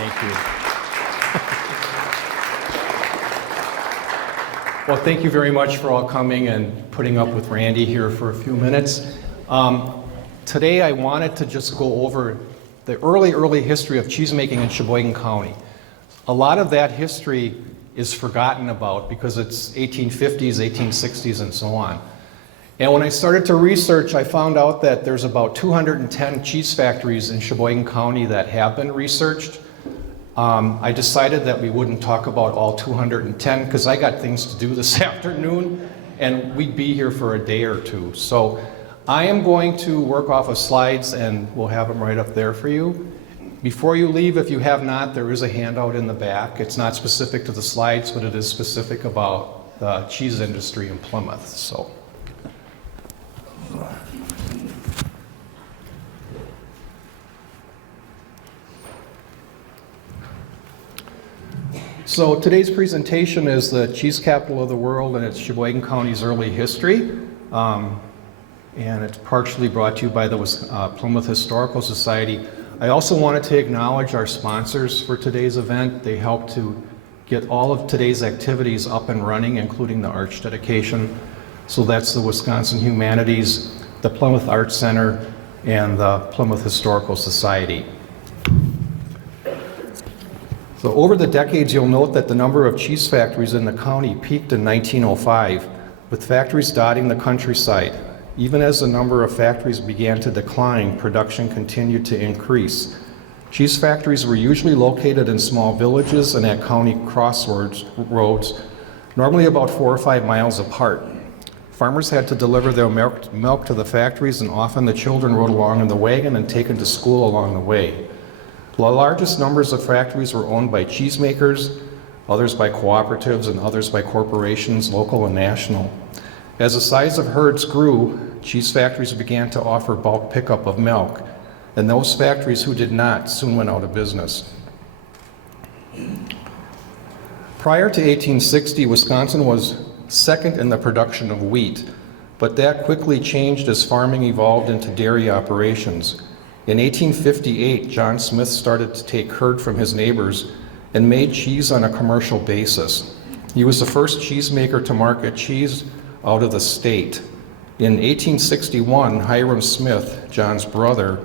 Thank you. Well, thank you very much for all coming and putting up with Randy here for a few minutes. Today I wanted to just go over the early history of cheesemaking in Sheboygan County. A lot of that history is forgotten about because it's 1850s, 1860s, and so on. And when I started to research, I found out that there's about 210 cheese factories in Sheboygan County that have been researched. I decided that we wouldn't talk about all 210 because I got things to do this afternoon and we'd be here for a day or two. So I am going to work off of slides and we'll have them right up there for you. Before you leave, if you have not, there is a handout in the back. It's not specific to the slides, but it is specific about the cheese industry in Plymouth. So today's presentation is the cheese capital of the world and it's Sheboygan County's early history. And it's partially brought to you by the Plymouth Historical Society. I also wanted to acknowledge our sponsors for today's event. They helped to get all of today's activities up and running, including the arch dedication. So that's the Wisconsin Humanities, the Plymouth Arts Center, and the Plymouth Historical Society. So over the decades, you'll note that the number of cheese factories in the county peaked in 1905, with factories dotting the countryside. Even as the number of factories began to decline, production continued to increase. Cheese factories were usually located in small villages and at county crossroads, normally about 4 or 5 miles apart. Farmers had to deliver their milk to the factories, and often the children rode along in the wagon and taken to school along the way. The largest numbers of factories were owned by cheesemakers, others by cooperatives, and others by corporations, local and national. As the size of herds grew, cheese factories began to offer bulk pickup of milk, and those factories who did not soon went out of business. Prior to 1860, Wisconsin was second in the production of wheat, but that quickly changed as farming evolved into dairy operations. In 1858, John Smith started to take herd from his neighbors and made cheese on a commercial basis. He was the first cheesemaker to market cheese out of the state. In 1861, Hiram Smith, John's brother,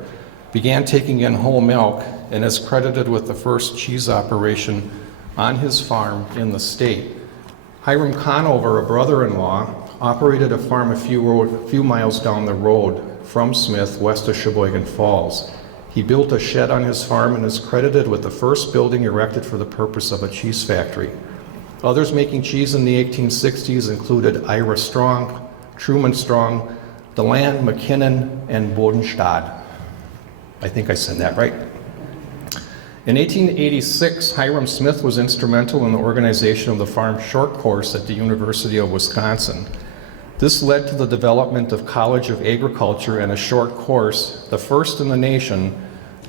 began taking in whole milk and is credited with the first cheese operation on his farm in the state. Hiram Conover, a brother-in-law, operated a farm a few miles down the road from Smith, west of Sheboygan Falls. He built a shed on his farm and is credited with the first building erected for the purpose of a cheese factory. Others making cheese in the 1860s included Ira Strong, Truman Strong, DeLand, McKinnon, and Bodenstad. I think I said that right. In 1886, Hiram Smith was instrumental in the organization of the Farm Short Course at the University of Wisconsin. This led to the development of College of Agriculture and a short course, the first in the nation,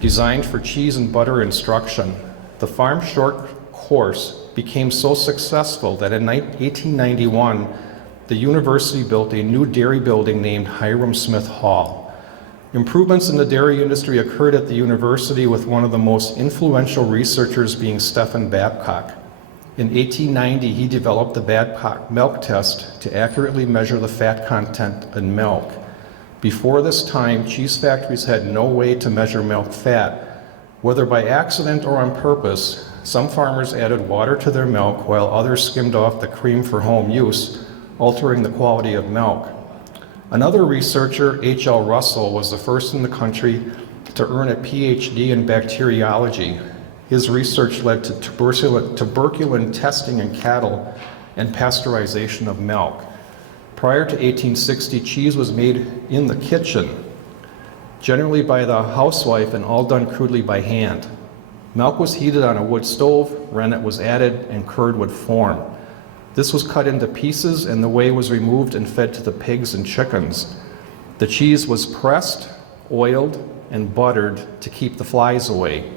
designed for cheese and butter instruction. The Farm Short Course became so successful that in 1891, the university built a new dairy building named Hiram Smith Hall. Improvements in the dairy industry occurred at the university, with one of the most influential researchers being Stephen Babcock. In 1890, he developed the Babcock milk test to accurately measure the fat content in milk. Before this time, cheese factories had no way to measure milk fat. Whether by accident or on purpose, some farmers added water to their milk while others skimmed off the cream for home use, altering the quality of milk. Another researcher, H.L. Russell, was the first in the country to earn a PhD in bacteriology. His research led to tuberculin testing in cattle and pasteurization of milk. Prior to 1860, cheese was made in the kitchen, generally by the housewife, and all done crudely by hand. Milk was heated on a wood stove, rennet was added, and curd would form. This was cut into pieces, and the whey was removed and fed to the pigs and chickens. The cheese was pressed, oiled, and buttered to keep the flies away.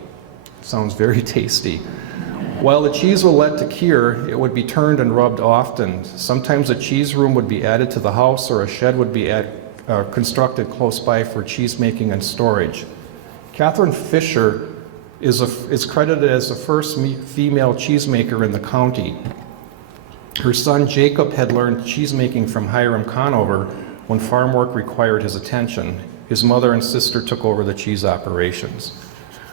Sounds very tasty. While the cheese was let to cure, it would be turned and rubbed often. Sometimes a cheese room would be added to the house, or a shed would be constructed close by for cheese making and storage. Catherine Fisher is credited as the first female cheesemaker in the county. Her son Jacob had learned cheesemaking from Hiram Conover when farm work required his attention. His mother and sister took over the cheese operations.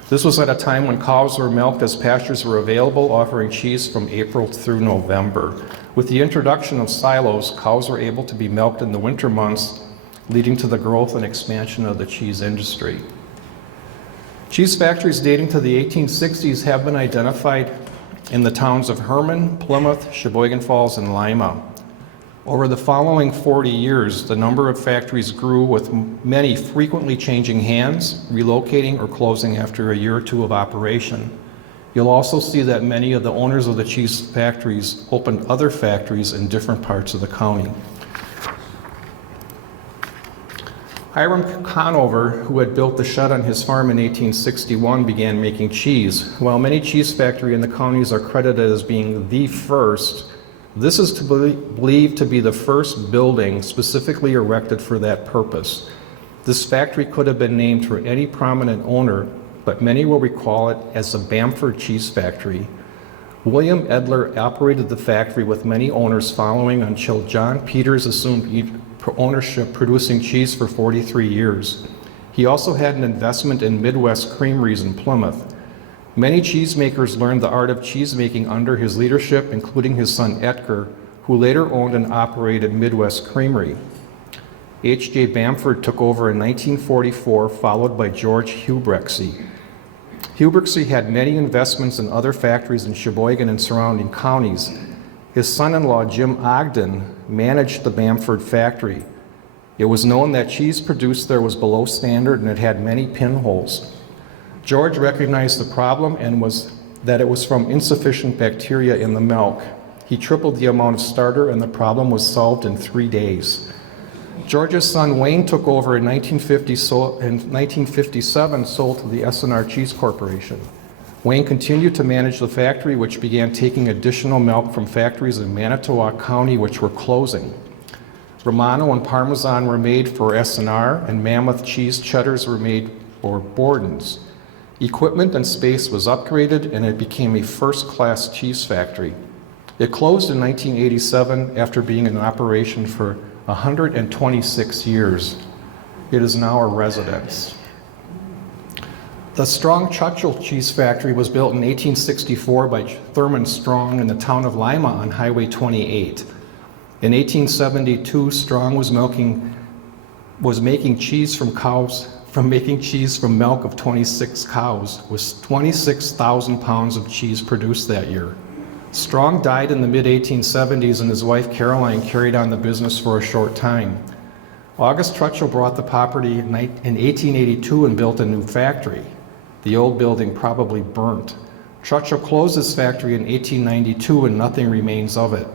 This was at a time when cows were milked as pastures were available, offering cheese from April through November. With the introduction of silos, cows were able to be milked in the winter months, leading to the growth and expansion of the cheese industry. Cheese factories dating to the 1860s have been identified in the towns of Herman, Plymouth, Sheboygan Falls, and Lima. Over the following 40 years, the number of factories grew, with many frequently changing hands, relocating, or closing after a year or two of operation. You'll also see that many of the owners of the cheese factories opened other factories in different parts of the county. Hiram Conover, who had built the shed on his farm in 1861, began making cheese. While many cheese factories in the counties are credited as being the first, this is believed to be the first building specifically erected for that purpose. This factory could have been named for any prominent owner, but many will recall it as the Bamford Cheese Factory. William Edler operated the factory with many owners following until John Peters assumed ownership, producing cheese for 43 years. He also had an investment in Midwest Creameries in Plymouth. Many cheesemakers learned the art of cheesemaking under his leadership, including his son Edgar, who later owned and operated Midwest Creamery. H.J. Bamford took over in 1944, followed by George Hubrexy. Hubrexy had many investments in other factories in Sheboygan and surrounding counties. His son-in-law, Jim Ogden, managed the Bamford factory. It was known that cheese produced there was below standard and it had many pinholes. George recognized the problem and that it was from insufficient bacteria in the milk. He tripled the amount of starter and the problem was solved in 3 days. George's son Wayne took over in 1957, sold to the S&R Cheese Corporation. Wayne continued to manage the factory, which began taking additional milk from factories in Manitowoc County, which were closing. Romano and Parmesan were made for S&R, and Mammoth cheese cheddars were made for Borden's. Equipment and space was upgraded, and it became a first-class cheese factory. It closed in 1987 after being in operation for 126 years. It is now a residence. The Strong Churchill Cheese Factory was built in 1864 by Thurman Strong in the town of Lima on Highway 28. In 1872, Strong was making cheese from milk of 26 cows, with 26,000 pounds of cheese produced that year. Strong died in the mid-1870s, and his wife Caroline carried on the business for a short time. August Churchill bought the property in 1882 and built a new factory. The old building probably burnt. Churchill closed his factory in 1892 and nothing remains of it.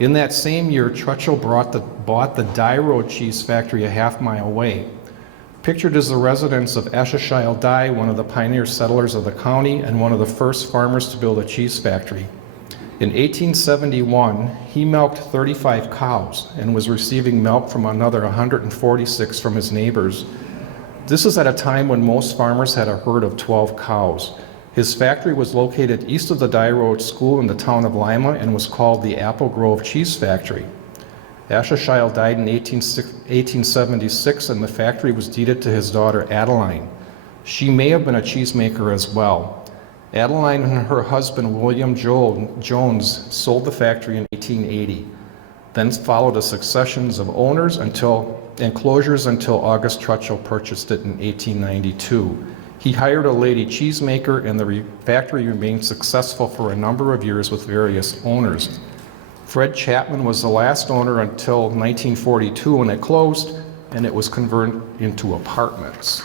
In that same year, Churchill bought the Dye Road Cheese Factory a half-mile away. Pictured is the residence of Ashishile Dye, one of the pioneer settlers of the county and one of the first farmers to build a cheese factory. In 1871, he milked 35 cows and was receiving milk from another 146 from his neighbors. This is at a time when most farmers had a herd of 12 cows. His factory was located east of the Dye Road School in the town of Lima and was called the Apple Grove Cheese Factory. Ashishile died in 1876 and the factory was deeded to his daughter Adeline. She may have been a cheesemaker as well. Adeline and her husband William Jones sold the factory in 1880. Then followed a succession of owners and closures until August Churchill purchased it in 1892. He hired a lady cheesemaker, and the factory remained successful for a number of years with various owners. Fred Chapman was the last owner until 1942 when it closed, and it was converted into apartments.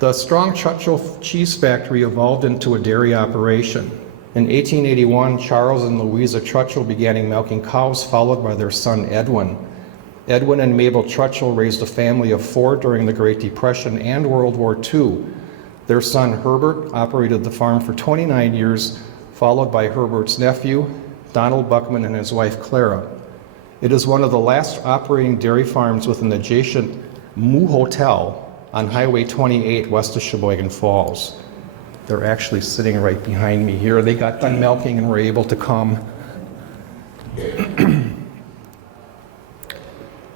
The Strong Churchill Cheese Factory evolved into a dairy operation. In 1881, Charles and Louisa Churchill began milking cows, followed by their son Edwin. Edwin and Mabel Churchill raised a family of 4 during the Great Depression and World War II. Their son Herbert operated the farm for 29 years, followed by Herbert's nephew, Donald Buckman, and his wife Clara. It is one of the last operating dairy farms with an adjacent Moo Hotel, on Highway 28 west of Sheboygan Falls. They're actually sitting right behind me here. They got done milking and were able to come.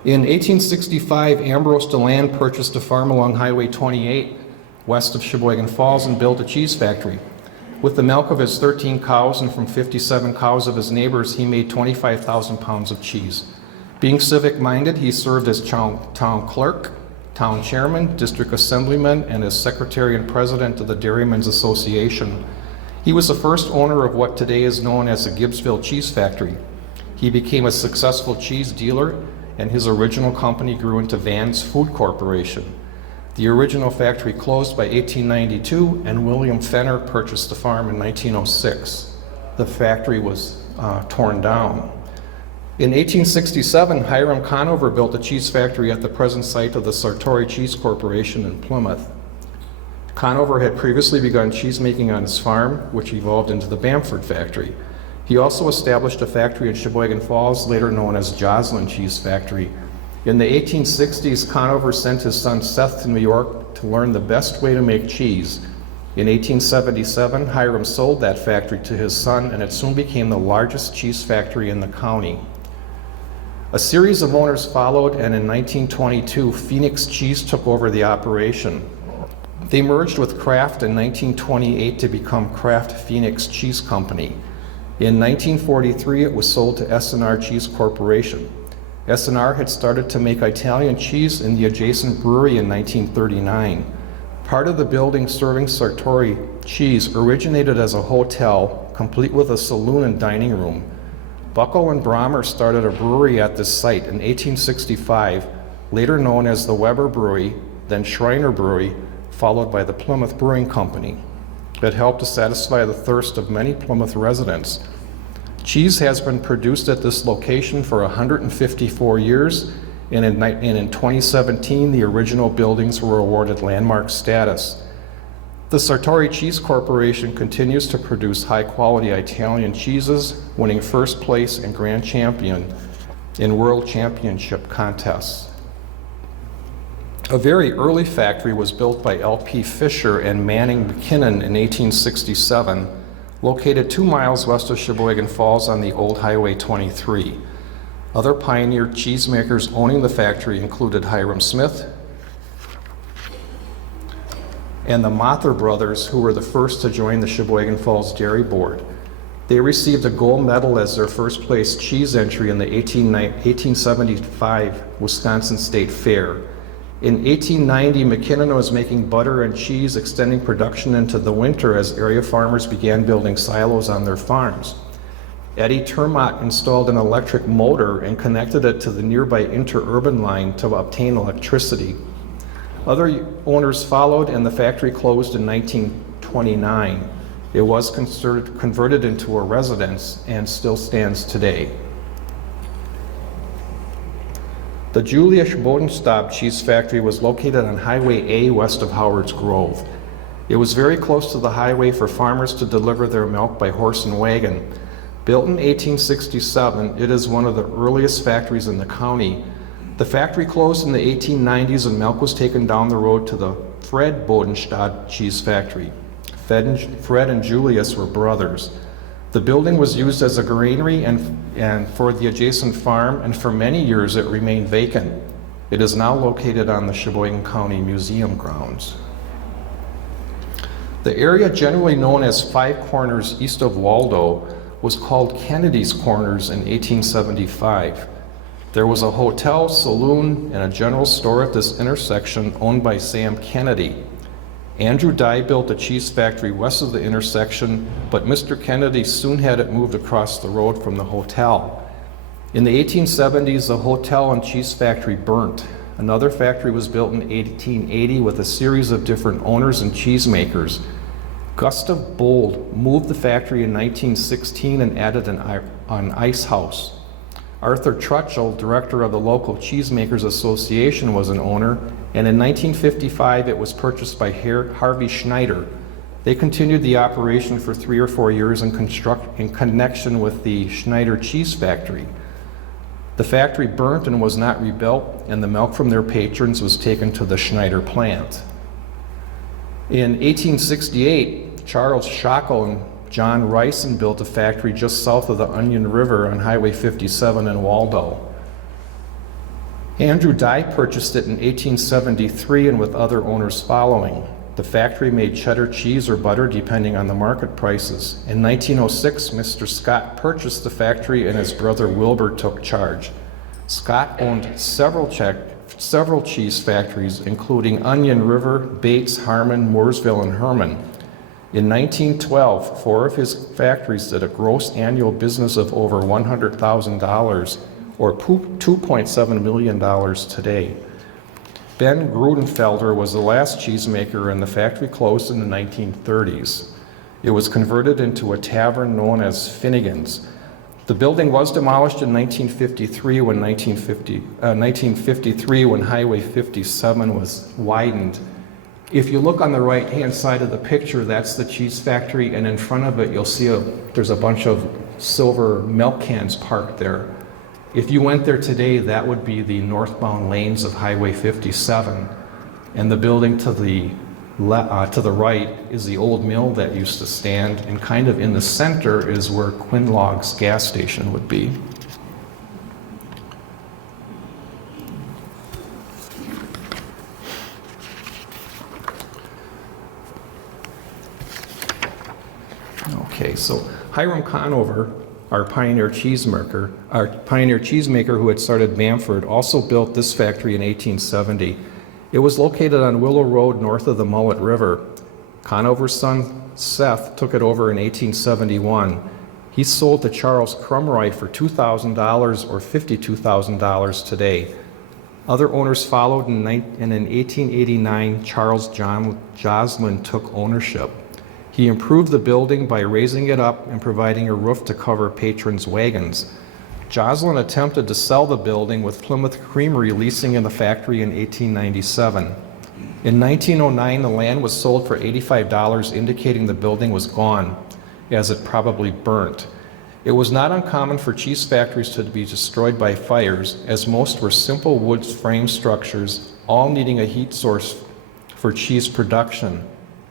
In 1865, Ambrose DeLand purchased a farm along Highway 28 west of Sheboygan Falls and built a cheese factory. With the milk of his 13 cows and from 57 cows of his neighbors, he made 25,000 pounds of cheese. Being civic-minded, he served as town clerk, town chairman, district assemblyman, and as secretary and president of the Dairymen's Association. He was the first owner of what today is known as the Gibbsville Cheese Factory. He became a successful cheese dealer, and his original company grew into Vans Food Corporation. The original factory closed by 1892, and William Fenner purchased the farm in 1906. The factory was torn down. In 1867, Hiram Conover built a cheese factory at the present site of the Sartori Cheese Corporation in Plymouth. Conover had previously begun cheese making on his farm, which evolved into the Bamford factory. He also established a factory in Sheboygan Falls, later known as Joslin Cheese Factory. In the 1860s, Conover sent his son Seth to New York to learn the best way to make cheese. In 1877, Hiram sold that factory to his son, and it soon became the largest cheese factory in the county. A series of owners followed, and in 1922, Phoenix Cheese took over the operation. They merged with Kraft in 1928 to become Kraft Phoenix Cheese Company. In 1943, it was sold to S&R Cheese Corporation. S&R had started to make Italian cheese in the adjacent brewery in 1939. Part of the building serving Sartori cheese originated as a hotel, complete with a saloon and dining room. Buckle and Brahmer started a brewery at this site in 1865, later known as the Weber Brewery, then Schreiner Brewery, followed by the Plymouth Brewing Company. It helped to satisfy the thirst of many Plymouth residents. Cheese has been produced at this location for 154 years, and in 2017, the original buildings were awarded landmark status. The Sartori Cheese Corporation continues to produce high-quality Italian cheeses, winning first place and grand champion in world championship contests. A very early factory was built by L.P. Fisher and Manning McKinnon in 1867, located 2 miles west of Sheboygan Falls on the old Highway 23. Other pioneer cheesemakers owning the factory included Hiram Smith and the Mather brothers, who were the first to join the Sheboygan Falls Dairy Board. They received a gold medal as their first place cheese entry in the 1875 Wisconsin State Fair. In 1890, McKinnon was making butter and cheese, extending production into the winter as area farmers began building silos on their farms. Eddie Termott installed an electric motor and connected it to the nearby interurban line to obtain electricity. Other owners followed, and the factory closed in 1929. It was converted into a residence and still stands today. The Julius Bodenstab Cheese Factory was located on Highway A west of Howard's Grove. It was very close to the highway for farmers to deliver their milk by horse and wagon. Built in 1867, it is one of the earliest factories in the county. The factory closed in the 1890s and milk was taken down the road to the Fred Bodenstad Cheese Factory. Fred and Julius were brothers. The building was used as a granary and for the adjacent farm, and for many years it remained vacant. It is now located on the Sheboygan County Museum grounds. The area generally known as Five Corners east of Waldo was called Kennedy's Corners in 1875. There was a hotel, saloon, and a general store at this intersection owned by Sam Kennedy. Andrew Dye built a cheese factory west of the intersection, but Mr. Kennedy soon had it moved across the road from the hotel. In the 1870s, the hotel and cheese factory burnt. Another factory was built in 1880 with a series of different owners and cheesemakers. Gustav Bold moved the factory in 1916 and added an ice house. Arthur Trutchell, director of the local Cheesemakers Association, was an owner, and in 1955 it was purchased by Harvey Schneider. They continued the operation for 3 or 4 years in connection with the Schneider Cheese Factory. The factory burnt and was not rebuilt, and the milk from their patrons was taken to the Schneider plant. In 1868, Charles Schockel and John Ryson built a factory just south of the Onion River on Highway 57 in Waldo. Andrew Dye purchased it in 1873 and with other owners following. The factory made cheddar cheese or butter depending on the market prices. In 1906, Mr. Scott purchased the factory and his brother Wilbur took charge. Scott owned several cheese factories, including Onion River, Bates, Harmon, Mooresville, and Herman. In 1912, 4 of his factories did a gross annual business of over $100,000, or $2.7 million today. Ben Grudenfelder was the last cheesemaker, and the factory closed in the 1930s. It was converted into a tavern known as Finnegan's. The building was demolished in 1953 when Highway 57 was widened. If you look on the right-hand side of the picture, that's the cheese factory, and in front of it you'll see there's a bunch of silver milk cans parked there. If you went there today, that would be the northbound lanes of Highway 57, and the building to the right is the old mill that used to stand, and kind of in the center is where Quinlog's gas station would be. Okay, so Hiram Conover, our pioneer cheesemaker who had started Bamford, also built this factory in 1870. It was located on Willow Road north of the Mullet River. Conover's son Seth took it over in 1871. He sold to Charles Crumroy for $2,000 or $52,000 today. Other owners followed, and in 1889 Charles Joslin took ownership. He improved the building by raising it up and providing a roof to cover patrons' wagons. Joslin attempted to sell the building, with Plymouth Creamery leasing in the factory in 1897. In 1909, the land was sold for $85, indicating the building was gone, as it probably burnt. It was not uncommon for cheese factories to be destroyed by fires, as most were simple wood frame structures, all needing a heat source for cheese production.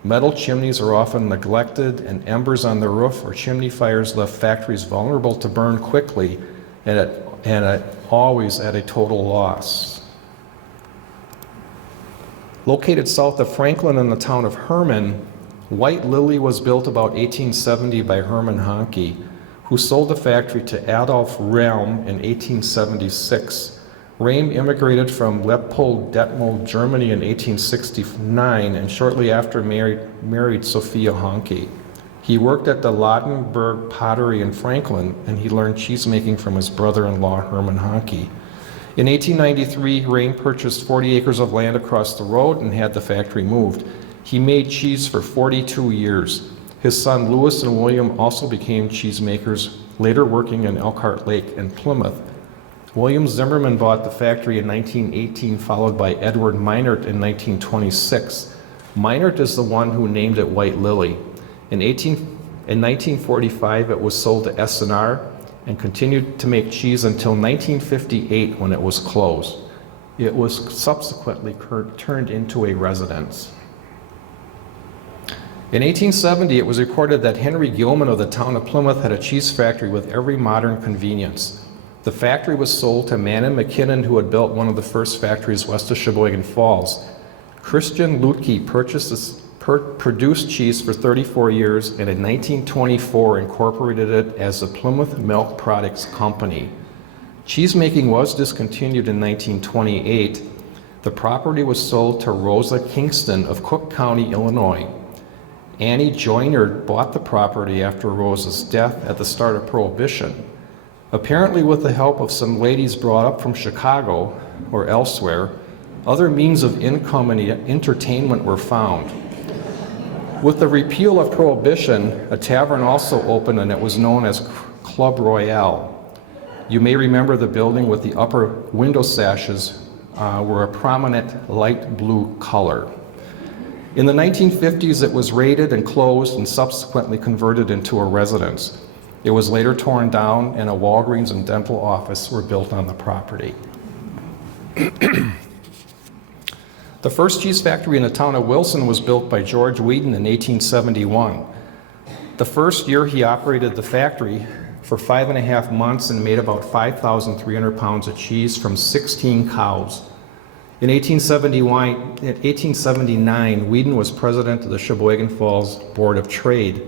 Metal chimneys are often neglected, and embers on the roof or chimney fires left factories vulnerable to burn quickly and always at a total loss. Located south of Franklin in the town of Herman, White Lily was built about 1870 by Herman Hanke, who sold the factory to Adolf Rehm in 1876. Rehm immigrated from Leopold-Detmold, Germany in 1869, and shortly after married Sophia Hanke. He worked at the Ladenburg Pottery in Franklin, and he learned cheesemaking from his brother-in-law, Herman Hanke. In 1893, Rehm purchased 40 acres of land across the road and had the factory moved. He made cheese for 42 years. His son Louis and William also became cheesemakers, later working in Elkhart Lake and Plymouth. William Zimmerman bought the factory in 1918, followed by Edward Meinert in 1926. Meinert is the one who named it White Lily. In 1945, it was sold to S&R and continued to make cheese until 1958, when it was closed. It was subsequently turned into a residence. In 1870, it was reported that Henry Gilman of the town of Plymouth had a cheese factory with every modern convenience. The factory was sold to Mannon McKinnon, who had built one of the first factories west of Sheboygan Falls. Christian Lutke produced cheese for 34 years, and in 1924 incorporated it as the Plymouth Milk Products Company. Cheesemaking was discontinued in 1928. The property was sold to Rosa Kingston of Cook County, Illinois. Annie Joyner bought the property after Rosa's death at the start of Prohibition. Apparently with the help of some ladies brought up from Chicago or elsewhere, other means of income and entertainment were found. With the repeal of Prohibition, a tavern also opened, and it was known as Club Royale. You may remember the building with the upper window sashes were a prominent light blue color. In the 1950s, it was raided and closed and subsequently converted into a residence. It was later torn down, and a Walgreens and dental office were built on the property. The first cheese factory in the town of Wilson was built by George Whedon in 1871. The first year he operated the factory for 5.5 months and made about 5,300 pounds of cheese from 16 cows. In 1879, Whedon was president of the Sheboygan Falls Board of Trade.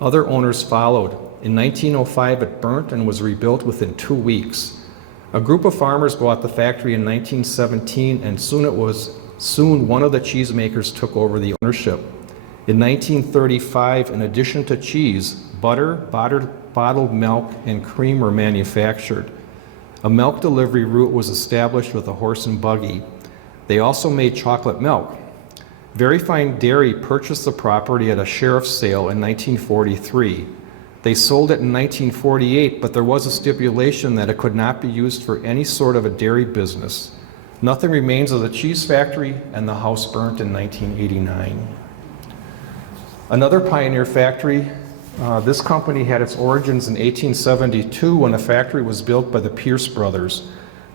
Other owners followed. In 1905, it burnt and was rebuilt within 2 weeks. A group of farmers bought the factory in 1917, and soon one of the cheesemakers took over the ownership. In 1935, in addition to cheese, butter, bottled milk, and cream were manufactured. A milk delivery route was established with a horse and buggy. They also made chocolate milk. Very Fine Dairy purchased the property at a sheriff's sale in 1943. They sold it in 1948, but there was a stipulation that it could not be used for any sort of a dairy business. Nothing remains of the cheese factory, and the house burnt in 1989. Another pioneer factory, this company had its origins in 1872 when a factory was built by the Pierce brothers.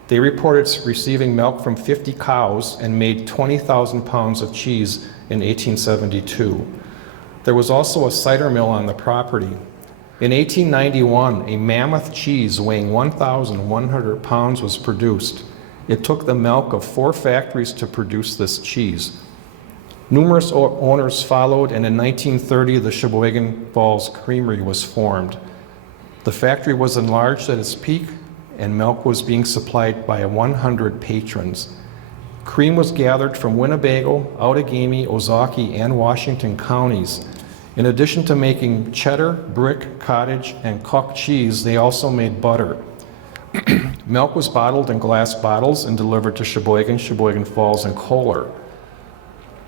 They reported receiving milk from 50 cows and made 20,000 pounds of cheese in 1872. There was also a cider mill on the property. In 1891, a mammoth cheese weighing 1,100 pounds was produced. It took the milk of 4 factories to produce this cheese. Numerous owners followed, and in 1930, the Sheboygan Falls Creamery was formed. The factory was enlarged at its peak, and milk was being supplied by 100 patrons. Cream was gathered from Winnebago, Outagamie, Ozaukee, and Washington counties. In addition to making cheddar, brick, cottage, and cock cheese, they also made butter. Milk was bottled in glass bottles and delivered to Sheboygan, Sheboygan Falls, and Kohler.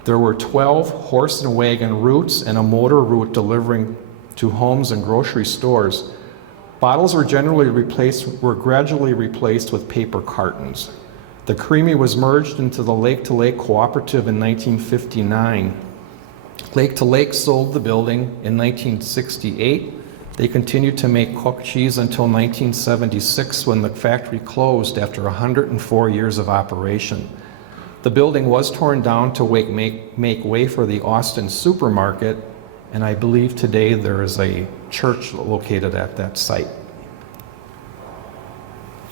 There were 12 horse and wagon routes and a motor route delivering to homes and grocery stores. Bottles were gradually replaced with paper cartons. The Creamy was merged into the Lake to Lake Cooperative in 1959. Lake to Lake sold the building in 1968. They continued to make cooked cheese until 1976 when the factory closed after 104 years of operation. The building was torn down to make way for the Austin Supermarket, and I believe today there is a church located at that site.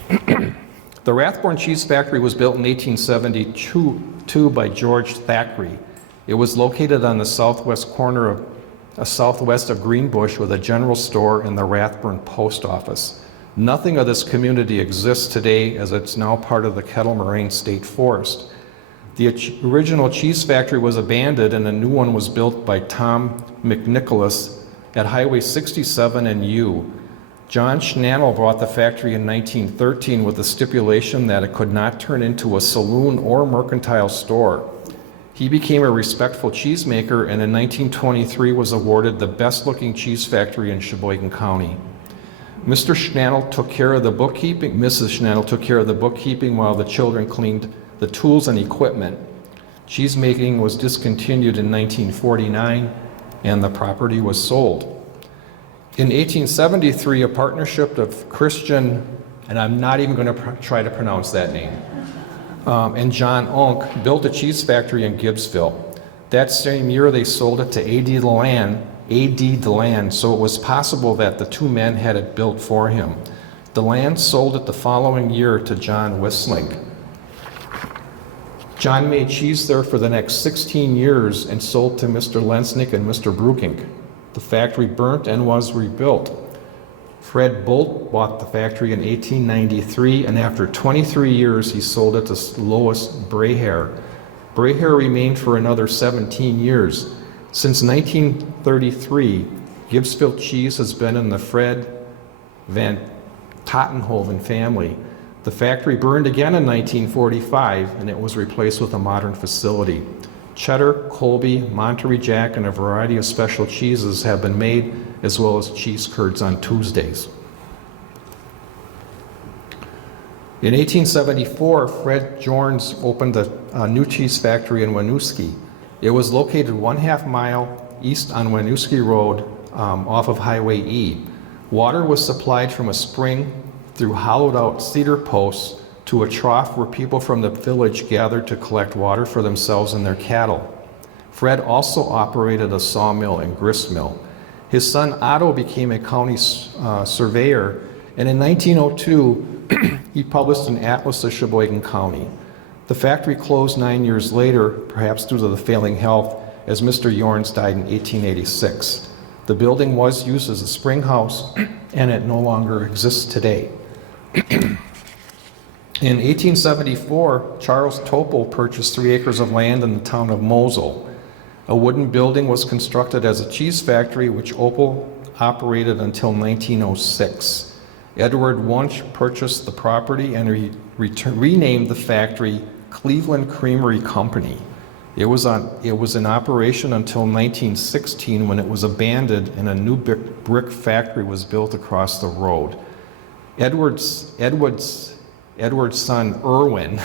The Rathborne Cheese Factory was built in 1872 by George Thackeray. It was located on the southwest of Greenbush with a general store and the Rathborne Post Office. Nothing of this community exists today as it's now part of the Kettle Moraine State Forest. The original cheese factory was abandoned and a new one was built by Tom McNicholas at Highway 67 and U. John Schnannel bought the factory in 1913 with the stipulation that it could not turn into a saloon or mercantile store. He became a respectful cheesemaker and in 1923 was awarded the best looking cheese factory in Sheboygan County. Mr. Schnannel took care of the bookkeeping, Mrs. Schnannel took care of the bookkeeping while the children cleaned the tools and equipment. Cheesemaking was discontinued in 1949 and the property was sold. In 1873, a partnership of Christian, and I'm not even going to try to pronounce that name, and John Unk built a cheese factory in Gibbsville. That same year, they sold it to A.D. DeLand, so it was possible that the two men had it built for him. DeLand sold it the following year to John Wissling. John made cheese there for the next 16 years and sold to Mr. Lensnick and Mr. Brugink. The factory burnt and was rebuilt. Fred Bolt bought the factory in 1893, and after 23 years, he sold it to Lois Brahair. Brahair remained for another 17 years. Since 1933, Gibbsville cheese has been in the Fred Van Tottenhoven family. The factory burned again in 1945, and it was replaced with a modern facility. Cheddar, Colby, Monterey Jack, and a variety of special cheeses have been made, as well as cheese curds on Tuesdays. In 1874, Fred Jorns opened a new cheese factory in Winooski. It was located 1/2 mile east on Winooski Road off of Highway E. Water was supplied from a spring through hollowed-out cedar posts to a trough where people from the village gathered to collect water for themselves and their cattle. Fred also operated a sawmill and grist mill. His son Otto became a county surveyor, and in 1902, he published an atlas of Sheboygan County. The factory closed 9 years later, perhaps due to the failing health, as Mr. Yorns died in 1886. The building was used as a spring house, and it no longer exists today. In 1874, Charles Topol purchased 3 acres of land in the town of Mosel. A wooden building was constructed as a cheese factory, which Opel operated until 1906. Edward Wunsch purchased the property and renamed the factory Cleveland Creamery Company. It was in operation until 1916, when it was abandoned and a new brick factory was built across the road. Edward's son, Irwin,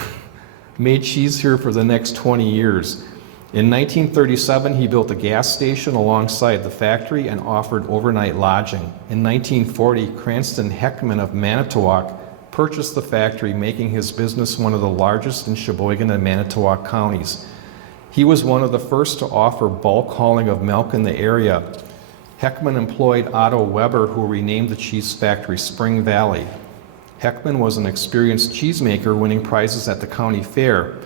made cheese here for the next 20 years. In 1937, he built a gas station alongside the factory and offered overnight lodging. In 1940, Cranston Heckman of Manitowoc purchased the factory, making his business one of the largest in Sheboygan and Manitowoc counties. He was one of the first to offer bulk hauling of milk in the area. Heckman employed Otto Weber, who renamed the cheese factory Spring Valley. Heckman was an experienced cheesemaker, winning prizes at the county fair.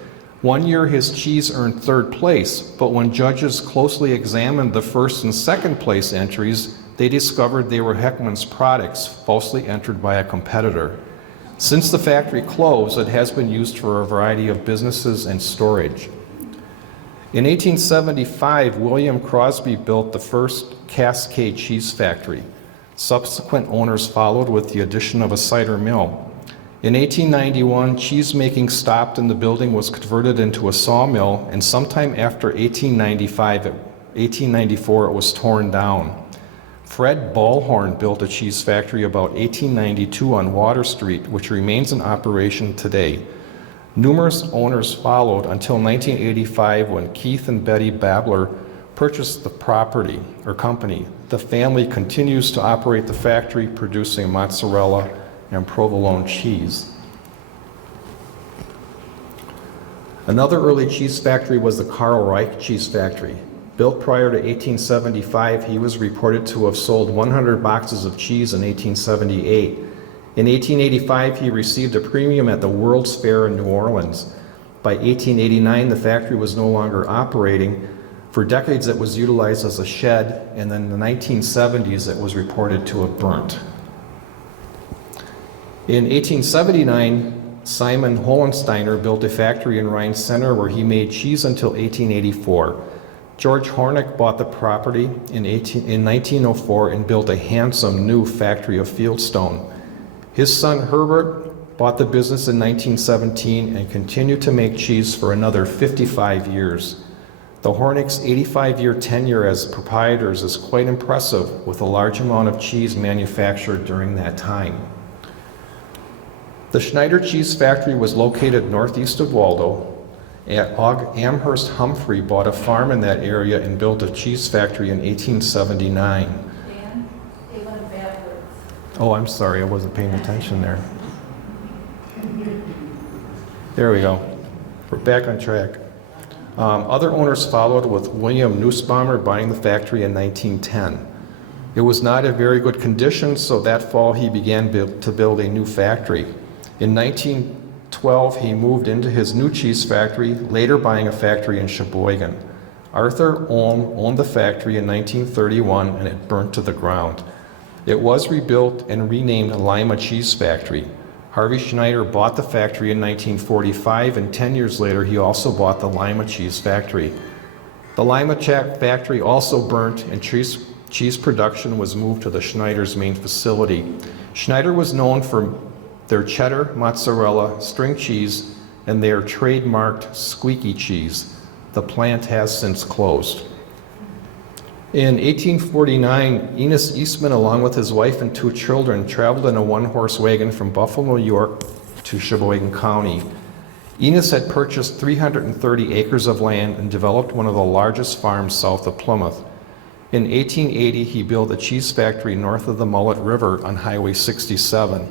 One year his cheese earned 3rd place, but when judges closely examined the 1st and 2nd place entries, they discovered they were Heckman's products, falsely entered by a competitor. Since the factory closed, it has been used for a variety of businesses and storage. In 1875, William Crosby built the first Cascade cheese factory. Subsequent owners followed with the addition of a cider mill. In 1891, cheese making stopped and the building was converted into a sawmill, and sometime after 1894 it was torn down. Fred Ballhorn built a cheese factory about 1892 on Water Street, which remains in operation today. Numerous owners followed until 1985, when Keith and Betty Babler purchased the property or company. The family continues to operate the factory, producing mozzarella and provolone cheese. Another early cheese factory was the Karl Reich Cheese Factory. Built prior to 1875, he was reported to have sold 100 boxes of cheese in 1878. In 1885, he received a premium at the World's Fair in New Orleans. By 1889, the factory was no longer operating. For decades, it was utilized as a shed, and then in the 1970s, it was reported to have burnt. In 1879, Simon Hohensteiner built a factory in Rhine Center where he made cheese until 1884. George Hornick bought the property in 1904 and built a handsome new factory of fieldstone. His son Herbert bought the business in 1917 and continued to make cheese for another 55 years. The Hornicks' 85-year tenure as proprietors is quite impressive, with a large amount of cheese manufactured during that time. The Schneider Cheese Factory was located northeast of Waldo. Amherst Humphrey bought a farm in that area and built a cheese factory in 1879. Dan, they went backwards. Oh, I'm sorry, I wasn't paying attention there. There we go. We're back on track. Other owners followed, with William Nussbaumer buying the factory in 1910. It was not in very good condition, so that fall he began to build a new factory. In 1912, he moved into his new cheese factory, later buying a factory in Sheboygan. Arthur Ohm owned the factory in 1931, and it burnt to the ground. It was rebuilt and renamed Lima Cheese Factory. Harvey Schneider bought the factory in 1945, and 10 years later he also bought the Lima Cheese Factory. The Lima factory also burnt, and cheese production was moved to the Schneider's main facility. Schneider was known for their cheddar, mozzarella, string cheese, and their trademarked squeaky cheese. The plant has since closed. In 1849, Enos Eastman, along with his wife and 2 children, traveled in a one-horse wagon from Buffalo, New York to Sheboygan County. Enos had purchased 330 acres of land and developed one of the largest farms south of Plymouth. In 1880, he built a cheese factory north of the Mullet River on Highway 67.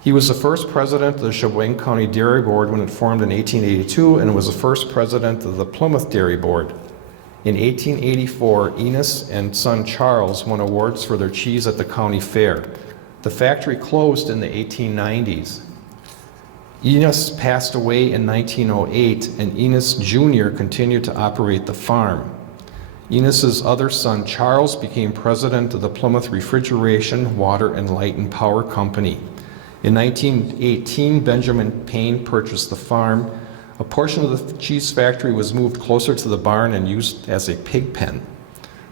He was the first president of the Sheboygan County Dairy Board when it formed in 1882 and was the first president of the Plymouth Dairy Board. In 1884, Enos and son Charles won awards for their cheese at the county fair. The factory closed in the 1890s. Enos passed away in 1908, and Enos Jr. continued to operate the farm. Enos's other son, Charles, became president of the Plymouth Refrigeration, Water, and Light and Power Company. In 1918, Benjamin Payne purchased the farm. A portion of the cheese factory was moved closer to the barn and used as a pig pen.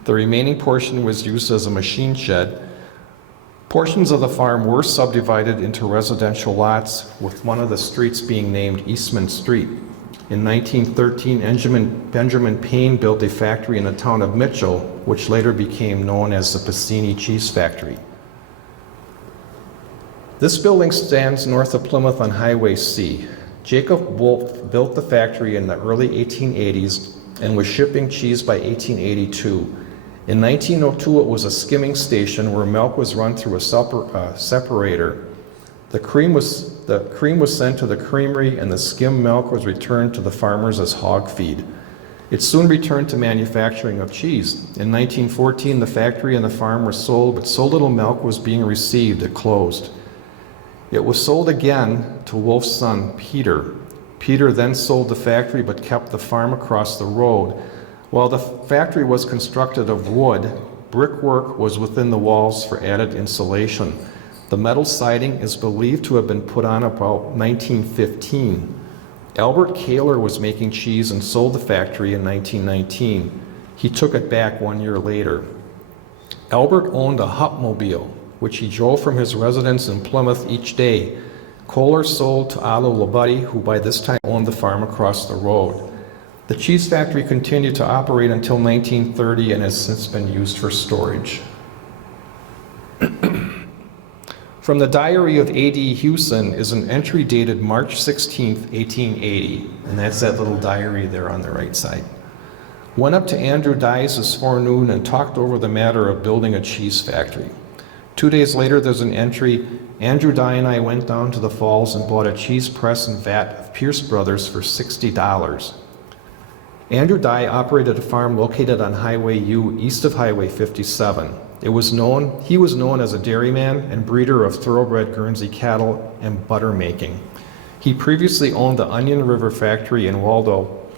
The remaining portion was used as a machine shed. Portions of the farm were subdivided into residential lots, with one of the streets being named Eastman Street. In 1913, Benjamin Payne built a factory in the town of Mitchell, which later became known as the Pacini Cheese Factory. This building stands north of Plymouth on Highway C. Jacob Wolf built the factory in the early 1880s and was shipping cheese by 1882. In 1902, it was a skimming station where milk was run through a separator. The cream was sent to the creamery, and the skim milk was returned to the farmers as hog feed. It soon returned to manufacturing of cheese. In 1914, the factory and the farm were sold, but so little milk was being received, it closed. It was sold again to Wolf's son, Peter. Peter then sold the factory but kept the farm across the road. While the factory was constructed of wood, brickwork was within the walls for added insulation. The metal siding is believed to have been put on about 1915. Albert Kaler was making cheese and sold the factory in 1919. He took it back 1 year later. Albert owned a Hupmobile, which he drove from his residence in Plymouth each day. Kohler sold to Otto Labuddy, who by this time owned the farm across the road. The cheese factory continued to operate until 1930 and has since been used for storage. From the diary of A.D. Hewson is an entry dated March 16, 1880, and that's that little diary there on the right side. Went up to Andrew Dye's this forenoon and talked over the matter of building a cheese factory. 2 days later, there's an entry, Andrew Dye and I went down to the falls and bought a cheese press and vat of Pierce Brothers for $60. Andrew Dye operated a farm located on Highway U east of Highway 57. He was known as a dairyman and breeder of thoroughbred Guernsey cattle and butter making. He previously owned the Onion River factory in Waldo.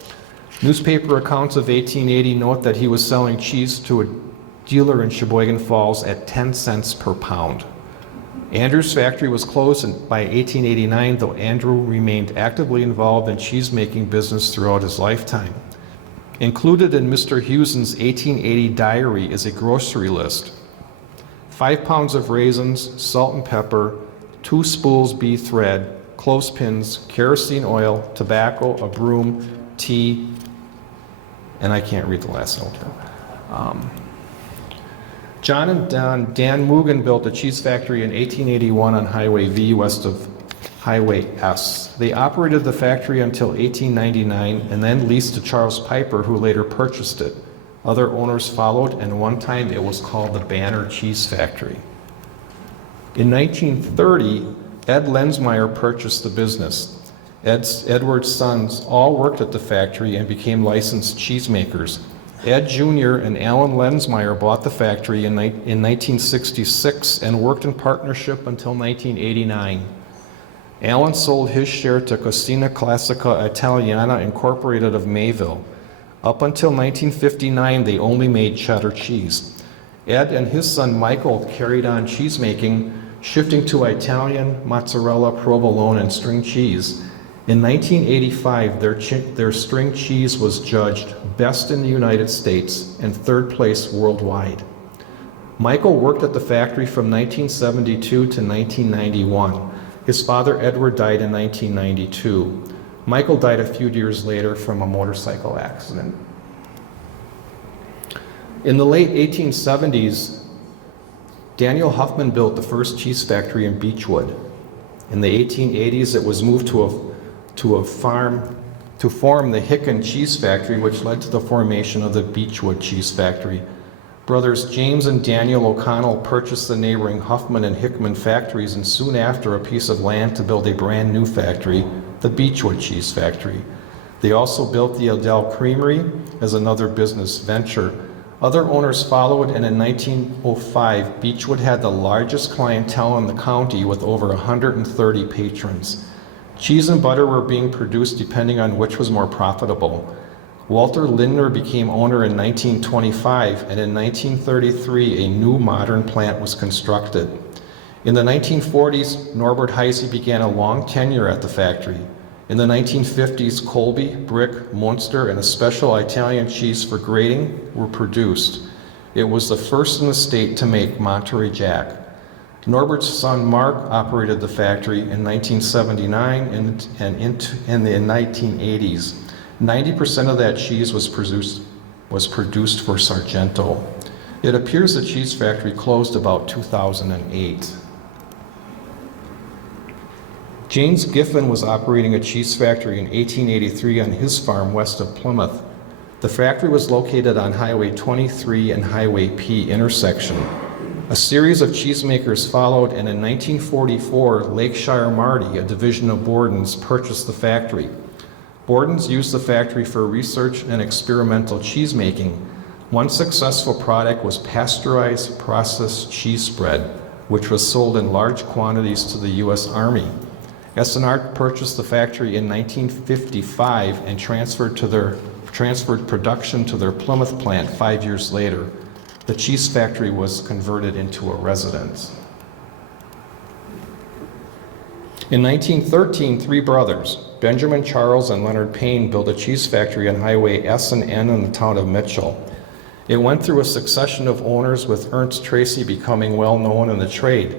Newspaper accounts of 1880 note that he was selling cheese to a dealer in Sheboygan Falls at 10 cents per pound. Andrew's factory was closed by 1889, though Andrew remained actively involved in cheese-making business throughout his lifetime. Included in Mr. Hewson's 1880 diary is a grocery list. 5 pounds of raisins, salt and pepper, 2 spools bee thread, clothespins, kerosene oil, tobacco, a broom, tea, and I can't read the last note here. John and Dan Mugen built a cheese factory in 1881 on Highway V west of Highway S. They operated the factory until 1899 and then leased to Charles Piper, who later purchased it. Other owners followed, and one time it was called the Banner Cheese Factory. In 1930, Ed Lensmeyer purchased the business. Edward's sons all worked at the factory and became licensed cheesemakers. Ed Jr. and Alan Lensmeyer bought the factory in 1966 and worked in partnership until 1989. Alan sold his share to Cucina Classica Italiana Incorporated of Mayville. Up until 1959, they only made cheddar cheese. Ed and his son Michael carried on cheesemaking, shifting to Italian, mozzarella, provolone, and string cheese. In 1985, their string cheese was judged best in the United States and third place worldwide. Michael worked at the factory from 1972 to 1991. His father, Edward, died in 1992. Michael died a few years later from a motorcycle accident. In the late 1870s, Daniel Huffman built the first cheese factory in Beechwood. In the 1880s, it was moved to a farm to form the Hicken Cheese Factory, which led to the formation of the Beechwood Cheese Factory. Brothers James and Daniel O'Connell purchased the neighboring Huffman and Hickman factories and soon after a piece of land to build a brand new factory, the Beechwood Cheese Factory. They also built the Adele Creamery as another business venture. Other owners followed, and in 1905, Beechwood had the largest clientele in the county with over 130 patrons. Cheese and butter were being produced depending on which was more profitable. Walter Lindner became owner in 1925, and in 1933, a new modern plant was constructed. In the 1940s, Norbert Heise began a long tenure at the factory. In the 1950s, Colby, Brick, Munster, and a special Italian cheese for grating were produced. It was the first in the state to make Monterey Jack. Norbert's son Mark operated the factory in 1979 and in the 1980s. 90% of that cheese was produced for Sargento. It appears the cheese factory closed about 2008. James Giffen was operating a cheese factory in 1883 on his farm west of Plymouth. The factory was located on Highway 23 and Highway P intersection. A series of cheesemakers followed, and in 1944, Lakeshire Marty, a division of Borden's, purchased the factory. Borden's used the factory for research and experimental cheesemaking. One successful product was pasteurized processed cheese spread, which was sold in large quantities to the U.S. Army. S&R purchased the factory in 1955 and transferred production to their Plymouth plant 5 years later. The cheese factory was converted into a residence. In 1913, three brothers, Benjamin Charles and Leonard Payne, built a cheese factory on Highway S and N in the town of Mitchell. It went through a succession of owners, with Ernst Tracy becoming well known in the trade.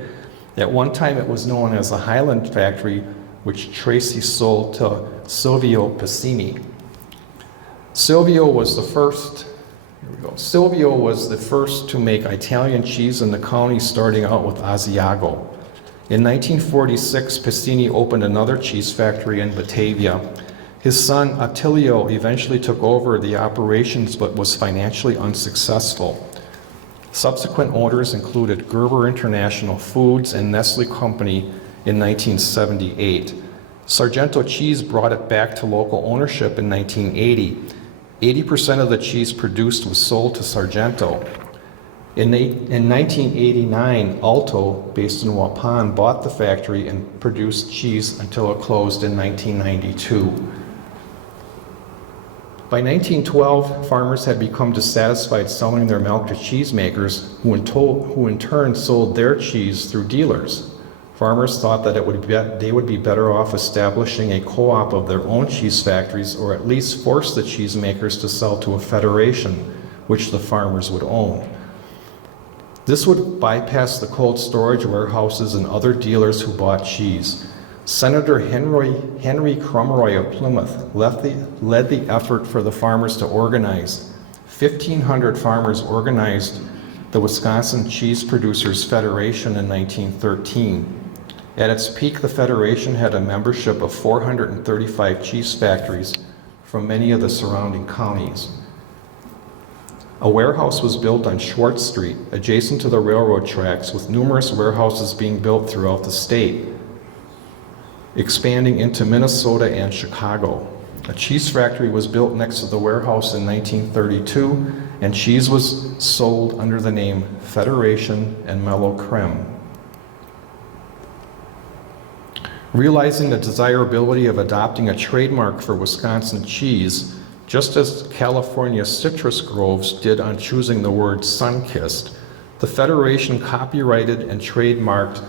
At one time, it was known as the Highland Factory, which Tracy sold to Silvio Pacini. Silvio was the first to make Italian cheese in the county, starting out with Asiago. In 1946, Pacini opened another cheese factory in Batavia. His son Attilio eventually took over the operations but was financially unsuccessful. Subsequent owners included Gerber International Foods and Nestle Company in 1978. Sargento Cheese brought it back to local ownership in 1980. 80% of the cheese produced was sold to Sargento. In 1989, Alto, based in Waupun, bought the factory and produced cheese until it closed in 1992. By 1912, farmers had become dissatisfied selling their milk to cheesemakers, who in turn sold their cheese through dealers. Farmers thought that they would be better off establishing a co-op of their own cheese factories, or at least force the cheesemakers to sell to a federation, which the farmers would own. This would bypass the cold storage warehouses and other dealers who bought cheese. Senator Henry Crumroy of Plymouth led the effort for the farmers to organize. 1,500 farmers organized the Wisconsin Cheese Producers Federation in 1913. At its peak, the Federation had a membership of 435 cheese factories from many of the surrounding counties. A warehouse was built on Schwartz Street, adjacent to the railroad tracks, with numerous warehouses being built throughout the state, expanding into Minnesota and Chicago. A cheese factory was built next to the warehouse in 1932, and cheese was sold under the name Federation and Mellow Creme. Realizing the desirability of adopting a trademark for Wisconsin cheese, just as California citrus groves did on choosing the word Sunkist, the Federation copyrighted and trademarked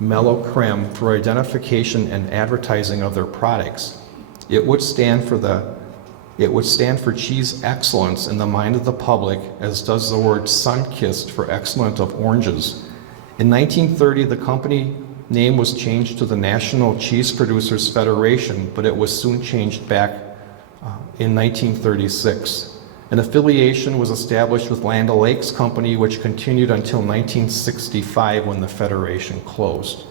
Mellow Creme for identification and advertising of their products. It would stand for cheese excellence in the mind of the public, as does the word Sunkist for excellent of oranges. In 1930, the company name was changed to the National Cheese Producers Federation, but it was soon changed back in 1936. An affiliation was established with Land O'Lakes Company, which continued until 1965 when the Federation closed.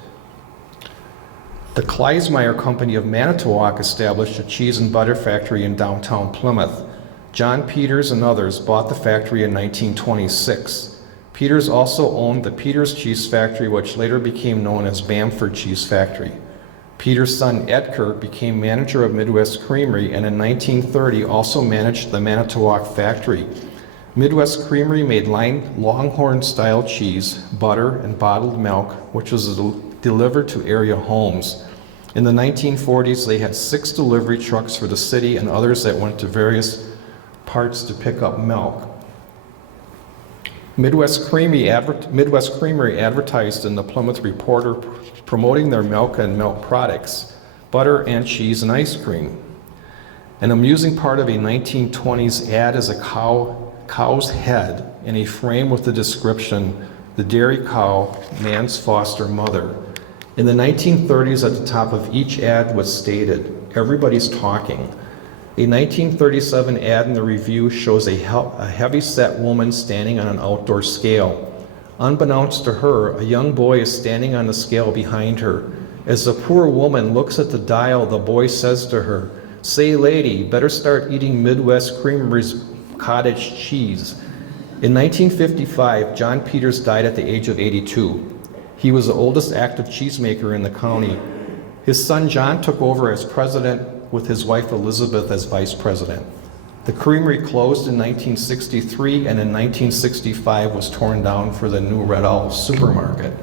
The Kleismeyer Company of Manitowoc established a cheese and butter factory in downtown Plymouth. John Peters and others bought the factory in 1926. Peters also owned the Peters Cheese Factory, which later became known as Bamford Cheese Factory. Peters' son Edgar became manager of Midwest Creamery and in 1930 also managed the Manitowoc factory. Midwest Creamery made Longhorn-style cheese, butter, and bottled milk, which was delivered to area homes. In the 1940s, they had 6 delivery trucks for the city and others that went to various parts to pick up milk. Midwest Creamery advertised in the Plymouth Reporter promoting their milk and milk products, butter and cheese and ice cream. An amusing part of a 1920s ad is a cow's head in a frame with the description, "The dairy cow, man's foster mother." In the 1930s, at the top of each ad was stated, "Everybody's talking." A 1937 ad in the Review shows a heavy-set woman standing on an outdoor scale. Unbeknownst to her, a young boy is standing on the scale behind her. As the poor woman looks at the dial, the boy says to her, "Say, lady, better start eating Midwest Creamery's cottage cheese." In 1955, John Peters died at the age of 82. He was the oldest active cheesemaker in the county. His son John took over as president with his wife Elizabeth as vice president. The creamery closed in 1963 and in 1965 was torn down for the new Red Owl supermarket.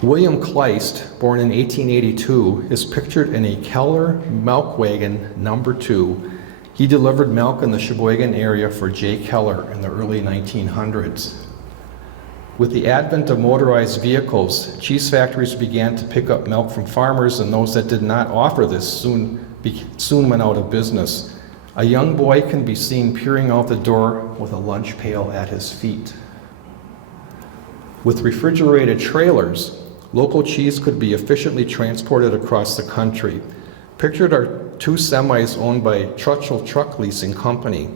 William Kleist, born in 1882, is pictured in a Keller milk wagon number 2. He delivered milk in the Sheboygan area for J. Keller in the early 1900s. With the advent of motorized vehicles, cheese factories began to pick up milk from farmers, and those that did not offer this soon went out of business. A young boy can be seen peering out the door with a lunch pail at his feet. With refrigerated trailers, local cheese could be efficiently transported across the country. Pictured are 2 semis owned by Trutchell Truck Leasing Company.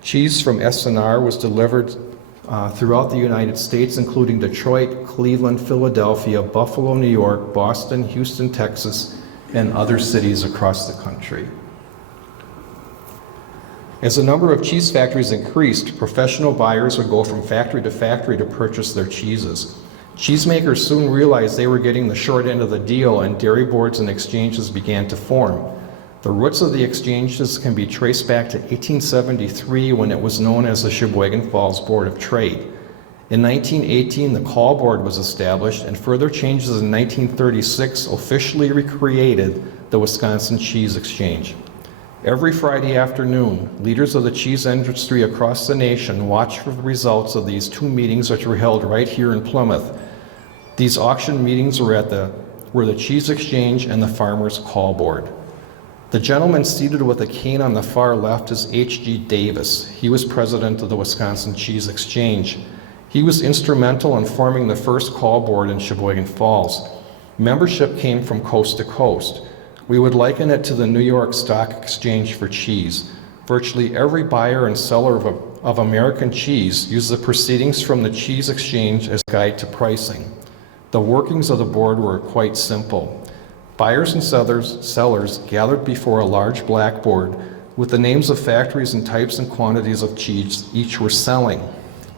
Cheese from SNR was delivered throughout the United States, including Detroit, Cleveland, Philadelphia, Buffalo, New York, Boston, Houston, Texas, and other cities across the country. As the number of cheese factories increased, professional buyers would go from factory to purchase their cheeses. Cheesemakers soon realized they were getting the short end of the deal, and dairy boards and exchanges began to form. The roots of the exchanges can be traced back to 1873 when it was known as the Sheboygan Falls Board of Trade. In 1918, the Call Board was established, and further changes in 1936 officially recreated the Wisconsin Cheese Exchange. Every Friday afternoon, leaders of the cheese industry across the nation watched for the results of these 2 meetings, which were held right here in Plymouth. These auction meetings were the Cheese Exchange and the Farmers' Call Board. The gentleman seated with a cane on the far left is H.G. Davis. He was president of the Wisconsin Cheese Exchange. He was instrumental in forming the first call board in Sheboygan Falls. Membership came from coast to coast. We would liken it to the New York Stock Exchange for cheese. Virtually every buyer and seller of American cheese used the proceedings from the Cheese Exchange as a guide to pricing. The workings of the board were quite simple. Buyers and sellers gathered before a large blackboard with the names of factories and types and quantities of cheese each were selling.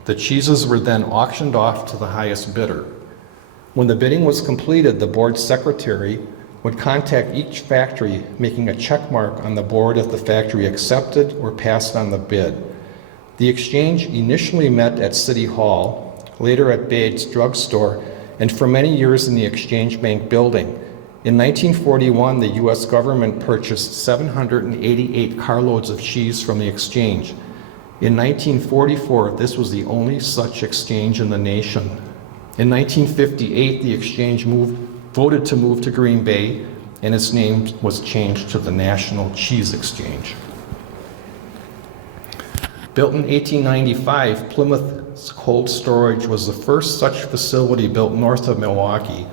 The cheeses were then auctioned off to the highest bidder. When the bidding was completed, the board secretary would contact each factory, making a check mark on the board if the factory accepted or passed on the bid. The exchange initially met at City Hall, later at Bade's Drugstore, and for many years in the Exchange Bank building. In 1941, the U.S. government purchased 788 carloads of cheese from the exchange. In 1944, this was the only such exchange in the nation. In 1958, the exchange voted to move to Green Bay, and its name was changed to the National Cheese Exchange. Built in 1895, Plymouth's Cold Storage was the first such facility built north of Milwaukee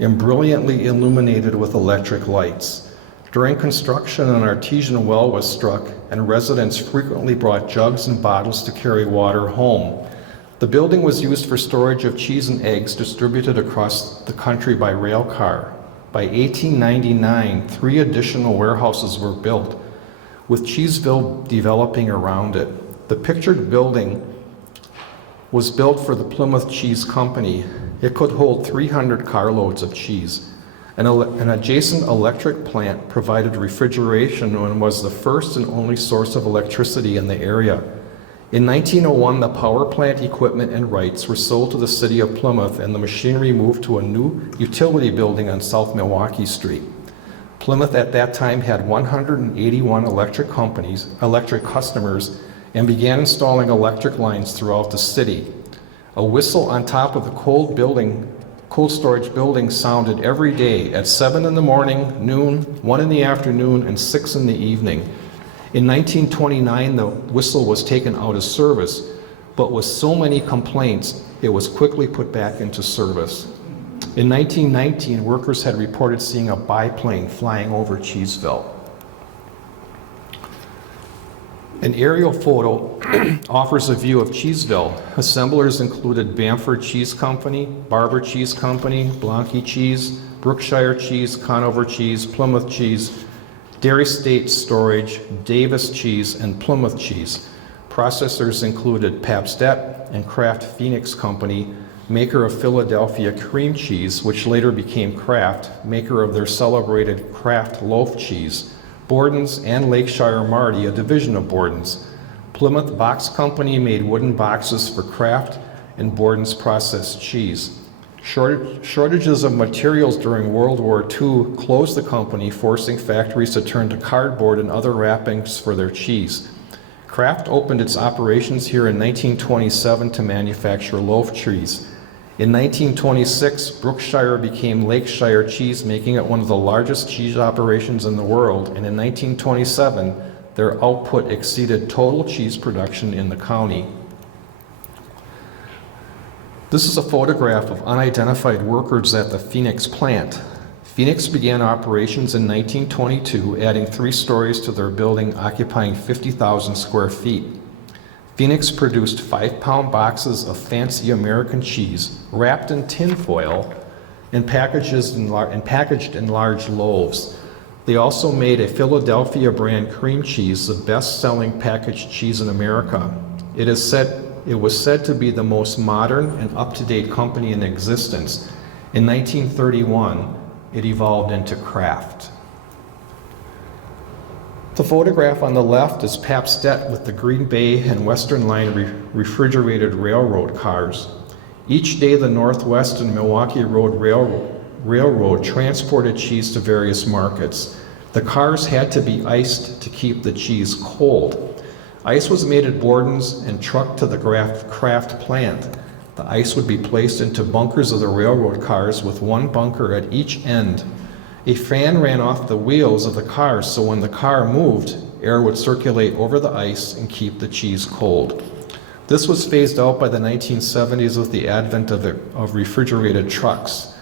and brilliantly illuminated with electric lights. During construction, an artesian well was struck, and residents frequently brought jugs and bottles to carry water home. The building was used for storage of cheese and eggs distributed across the country by rail car. By 1899, 3 additional warehouses were built, with Cheeseville developing around it. The pictured building was built for the Plymouth Cheese Company. It could hold 300 carloads of cheese. An adjacent electric plant provided refrigeration and was the first and only source of electricity in the area. In 1901, the power plant equipment and rights were sold to the city of Plymouth, and the machinery moved to a new utility building on South Milwaukee Street. Plymouth at that time had 181 electric customers, and began installing electric lines throughout the city. A whistle on top of the cold storage building sounded every day at 7 in the morning, noon, 1 in the afternoon, and 6 in the evening. In 1929, the whistle was taken out of service, but with so many complaints, it was quickly put back into service. In 1919, workers had reported seeing a biplane flying over Cheeseville. An aerial photo offers a view of Cheeseville. Assemblers included Bamford Cheese Company, Barber Cheese Company, Blanky Cheese, Brookshire Cheese, Conover Cheese, Plymouth Cheese, Dairy State Storage, Davis Cheese, and Plymouth Cheese. Processors included Pabst-ett and Kraft Phoenix Company, maker of Philadelphia cream cheese, which later became Kraft, maker of their celebrated Kraft loaf cheese, Borden's, and Lakeshire Marty, a division of Borden's. Plymouth Box Company made wooden boxes for Kraft and Borden's processed cheese. Shortages of materials during World War II closed the company, forcing factories to turn to cardboard and other wrappings for their cheese. Kraft opened its operations here in 1927 to manufacture loaf cheese. In 1926, Brookshire became Lakeshire Cheese, making it one of the largest cheese operations in the world, and in 1927, their output exceeded total cheese production in the county. This is a photograph of unidentified workers at the Phoenix plant. Phoenix began operations in 1922, adding 3 stories to their building, occupying 50,000 square feet. Phoenix produced 5-pound boxes of fancy American cheese, wrapped in tin foil and packaged in large loaves. They also made a Philadelphia brand cream cheese, the best-selling packaged cheese in America. It was said to be the most modern and up-to-date company in existence. In 1931, it evolved into Kraft. The photograph on the left is Pabst-ett with the Green Bay and Western Line refrigerated railroad cars. Each day, the Northwest and Milwaukee Road Railroad transported cheese to various markets. The cars had to be iced to keep the cheese cold. Ice was made at Borden's and trucked to the Kraft plant. The ice would be placed into bunkers of the railroad cars with 1 bunker at each end. A fan ran off the wheels of the cars, so when the car moved, air would circulate over the ice and keep the cheese cold. This was phased out by the 1970s with the advent of refrigerated trucks.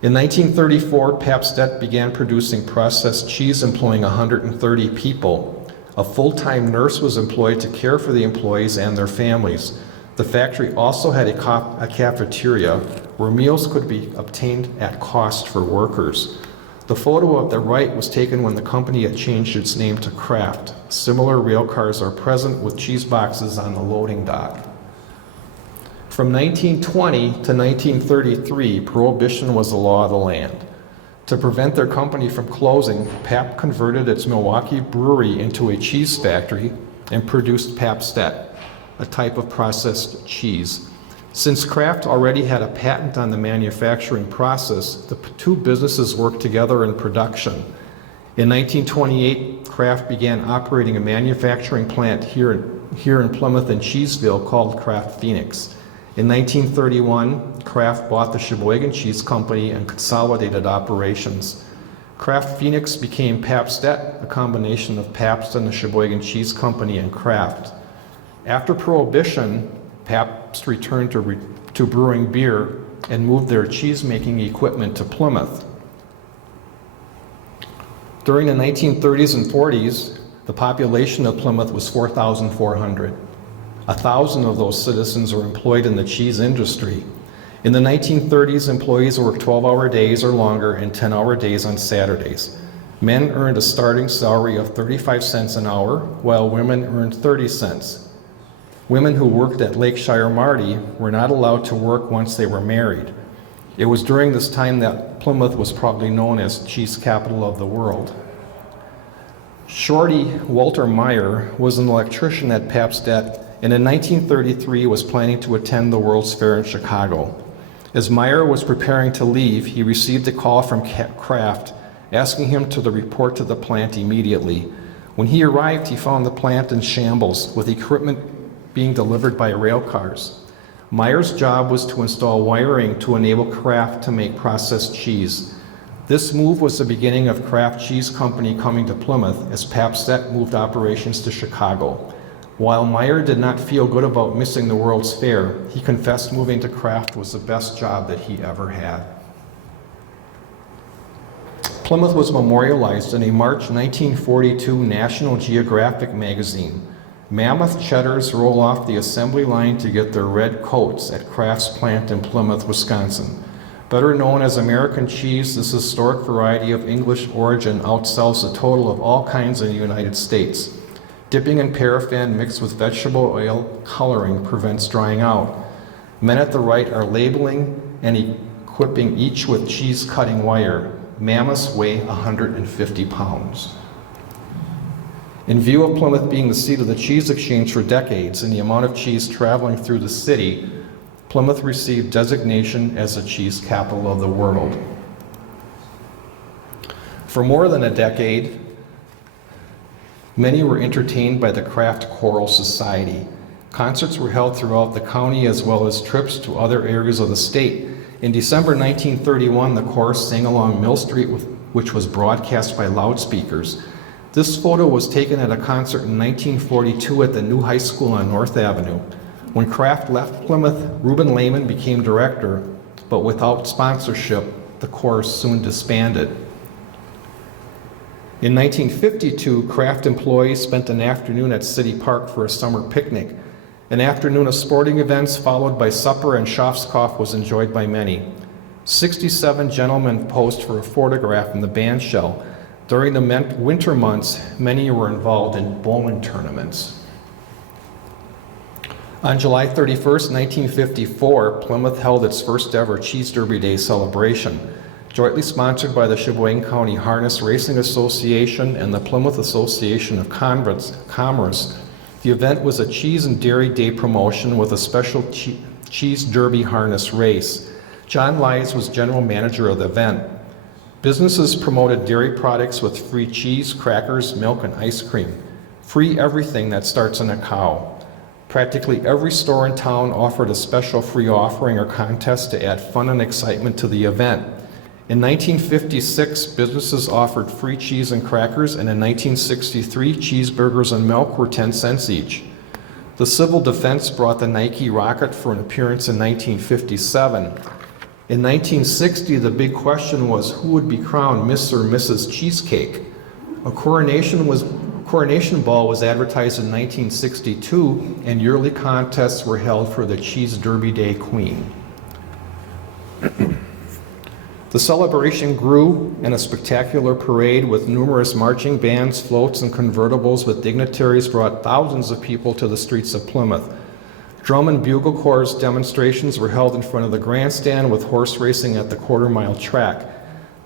In 1934, Pabst-ett began producing processed cheese, employing 130 people. A full-time nurse was employed to care for the employees and their families. The factory also had a cafeteria where meals could be obtained at cost for workers. The photo at the right was taken when the company had changed its name to Kraft. Similar rail cars are present with cheese boxes on the loading dock. From 1920 to 1933, Prohibition was the law of the land. To prevent their company from closing, Pabst converted its Milwaukee brewery into a cheese factory and produced Pabst-ett, a type of processed cheese. Since Kraft already had a patent on the manufacturing process, the 2 businesses worked together in production. In 1928, Kraft began operating a manufacturing plant here in Plymouth and Cheeseville called Kraft Phoenix. In 1931, Kraft bought the Sheboygan Cheese Company and consolidated operations. Kraft Phoenix became Pabst-ett, a combination of Pabst and the Sheboygan Cheese Company and Kraft. After Prohibition, Pabst returned to brewing beer and moved their cheese-making equipment to Plymouth. During the 1930s and 40s, the population of Plymouth was 4,400. 1,000 of those citizens were employed in the cheese industry. In the 1930s, employees worked 12-hour days or longer and 10-hour days on Saturdays. Men earned a starting salary of 35 cents an hour, while women earned 30 cents. Women who worked at Lakeshire Marty were not allowed to work once they were married. It was during this time that Plymouth was probably known as cheese capital of the world. Shorty Walter Meyer was an electrician at Papstead and in 1933 was planning to attend the World's Fair in Chicago. As Meyer was preparing to leave, he received a call from Kraft asking him to report to the plant immediately. When he arrived, he found the plant in shambles, with equipment being delivered by rail cars. Meyer's job was to install wiring to enable Kraft to make processed cheese. This move was the beginning of Kraft Cheese Company coming to Plymouth as Papstead moved operations to Chicago. While Meyer did not feel good about missing the World's Fair, he confessed moving to Kraft was the best job that he ever had. Plymouth was memorialized in a March 1942 National Geographic magazine. Mammoth cheddars roll off the assembly line to get their red coats at Kraft's plant in Plymouth, Wisconsin. Better known as American cheese, this historic variety of English origin outsells a total of all kinds in the United States. Dipping in paraffin mixed with vegetable oil coloring prevents drying out. Men at the right are labeling and equipping each with cheese cutting wire. Mammoths weigh 150 pounds. In view of Plymouth being the seat of the cheese exchange for decades and the amount of cheese traveling through the city, Plymouth received designation as the cheese capital of the world. For more than a decade, many were entertained by the Kraft Choral Society. Concerts were held throughout the county as well as trips to other areas of the state. In December 1931, the chorus sang along Mill Street, which was broadcast by loudspeakers. This photo was taken at a concert in 1942 at the new high school on North Avenue. When Kraft left Plymouth, Reuben Lehman became director, but without sponsorship, the chorus soon disbanded. In 1952, Kraft employees spent an afternoon at City Park for a summer picnic. An afternoon of sporting events followed by supper and Schafskopf was enjoyed by many. 67 gentlemen posed for a photograph in the band shell. During the winter months, many were involved in bowling tournaments. On July 31st, 1954, Plymouth held its first ever Cheese Derby Day celebration. Jointly sponsored by the Sheboygan County Harness Racing Association and the Plymouth Association of Commerce, the event was a cheese and dairy day promotion with a special cheese derby harness race. John Lies was general manager of the event. Businesses promoted dairy products with free cheese, crackers, milk, and ice cream. Free everything that starts in a cow. Practically every store in town offered a special free offering or contest to add fun and excitement to the event. In 1956, businesses offered free cheese and crackers, and in 1963, cheeseburgers and milk were 10 cents each. The Civil Defense brought the Nike rocket for an appearance in 1957. In 1960, the big question was who would be crowned Miss or Mrs. Cheesecake. A coronation ball was advertised in 1962, and yearly contests were held for the Cheese Derby Day Queen. The celebration grew in a spectacular parade with numerous marching bands, floats, and convertibles with dignitaries brought thousands of people to the streets of Plymouth. Drum and bugle corps demonstrations were held in front of the grandstand with horse racing at the quarter-mile track.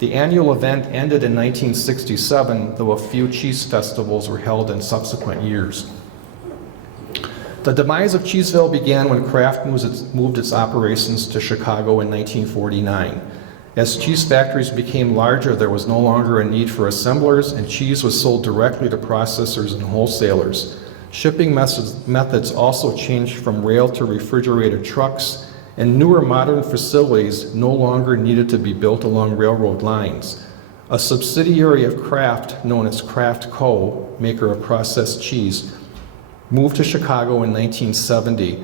The annual event ended in 1967, though a few cheese festivals were held in subsequent years. The demise of Cheeseville began when Kraft moved its operations to Chicago in 1949. As cheese factories became larger, there was no longer a need for assemblers, and cheese was sold directly to processors and wholesalers. Shipping methods also changed from rail to refrigerated trucks, and newer modern facilities no longer needed to be built along railroad lines. A subsidiary of Kraft, known as Kraft Co., maker of processed cheese, moved to Chicago in 1970.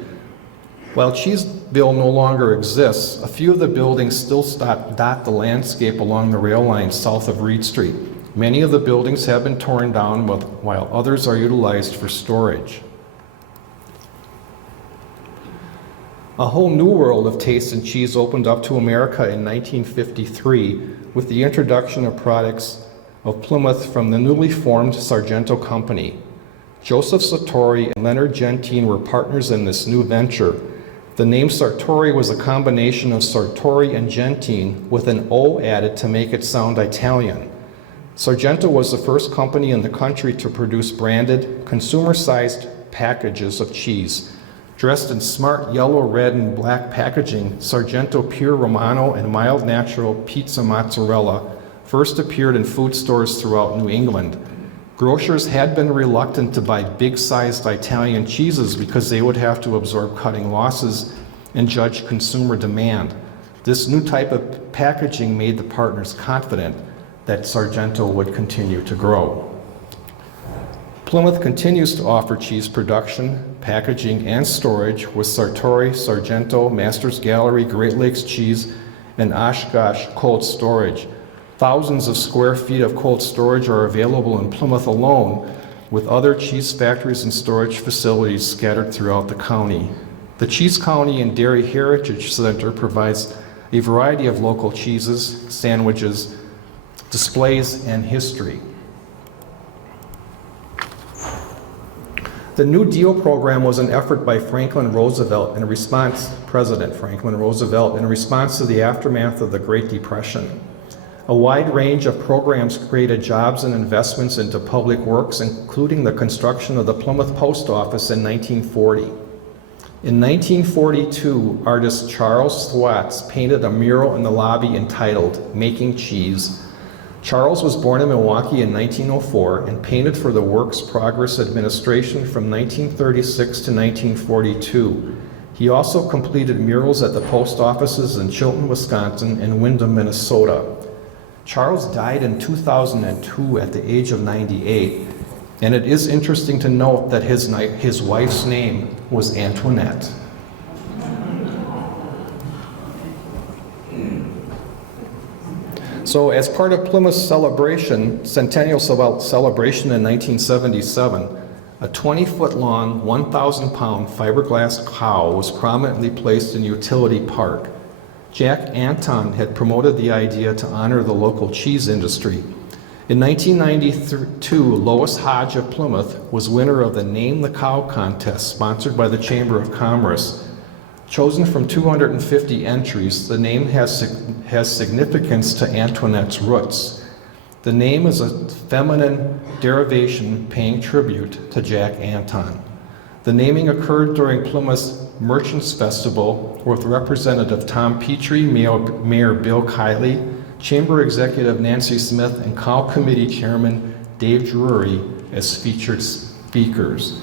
While Cheeseville no longer exists, a few of the buildings still dot the landscape along the rail line south of Reed Street. Many of the buildings have been torn down, while others are utilized for storage. A whole new world of taste and cheese opened up to America in 1953 with the introduction of products of Plymouth from the newly formed Sargento Company. Joseph Sartori and Leonard Gentine were partners in this new venture. The name Sartori was a combination of Sartori and Gentine with an O added to make it sound Italian. Sargento was the first company in the country to produce branded, consumer-sized packages of cheese. Dressed in smart yellow, red, and black packaging, Sargento Pure Romano and Mild Natural Pizza Mozzarella first appeared in food stores throughout New England. Grocers had been reluctant to buy big-sized Italian cheeses because they would have to absorb cutting losses and judge consumer demand. This new type of packaging made the partners confident that Sargento would continue to grow. Plymouth continues to offer cheese production, packaging, and storage with Sartori, Sargento, Masters Gallery, Great Lakes Cheese, and Oshkosh Cold Storage. Thousands of square feet of cold storage are available in Plymouth alone, with other cheese factories and storage facilities scattered throughout the county. The Cheese County and Dairy Heritage Center provides a variety of local cheeses, sandwiches, displays, and history. The New Deal program was an effort by President Franklin Roosevelt in response to the aftermath of the Great Depression. A wide range of programs created jobs and investments into public works, including the construction of the Plymouth Post Office in 1940. In 1942, artist Charles Thwaites painted a mural in the lobby entitled "Making Cheese." Charles was born in Milwaukee in 1904 and painted for the Works Progress Administration from 1936 to 1942. He also completed murals at the post offices in Chilton, Wisconsin and Windham, Minnesota. Charles died in 2002 at the age of 98, and it is interesting to note that his wife's name was Antoinette. So as part of Plymouth's centennial celebration in 1977, a 20-foot-long, 1,000-pound fiberglass cow was prominently placed in Utility Park. Jack Anton had promoted the idea to honor the local cheese industry. In 1992, Lois Hodge of Plymouth was winner of the Name the Cow contest sponsored by the Chamber of Commerce. Chosen from 250 entries, the name has significance to Antoinette's roots. The name is a feminine derivation paying tribute to Jack Anton. The naming occurred during Plymouth's Merchants Festival with Representative Tom Petrie, Mayor Bill Kiley, Chamber Executive Nancy Smith, and Cow Committee Chairman Dave Drury as featured speakers.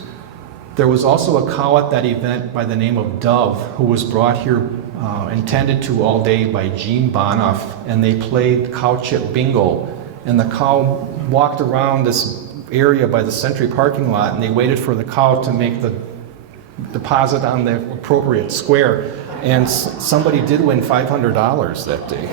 There was also a cow at that event by the name of Dove, who was brought here and tended to all day by Gene Bonoff, and they played cow chip bingo. And the cow walked around this area by the Century parking lot, and they waited for the cow to make the deposit on the appropriate square, and somebody did win $500 that day.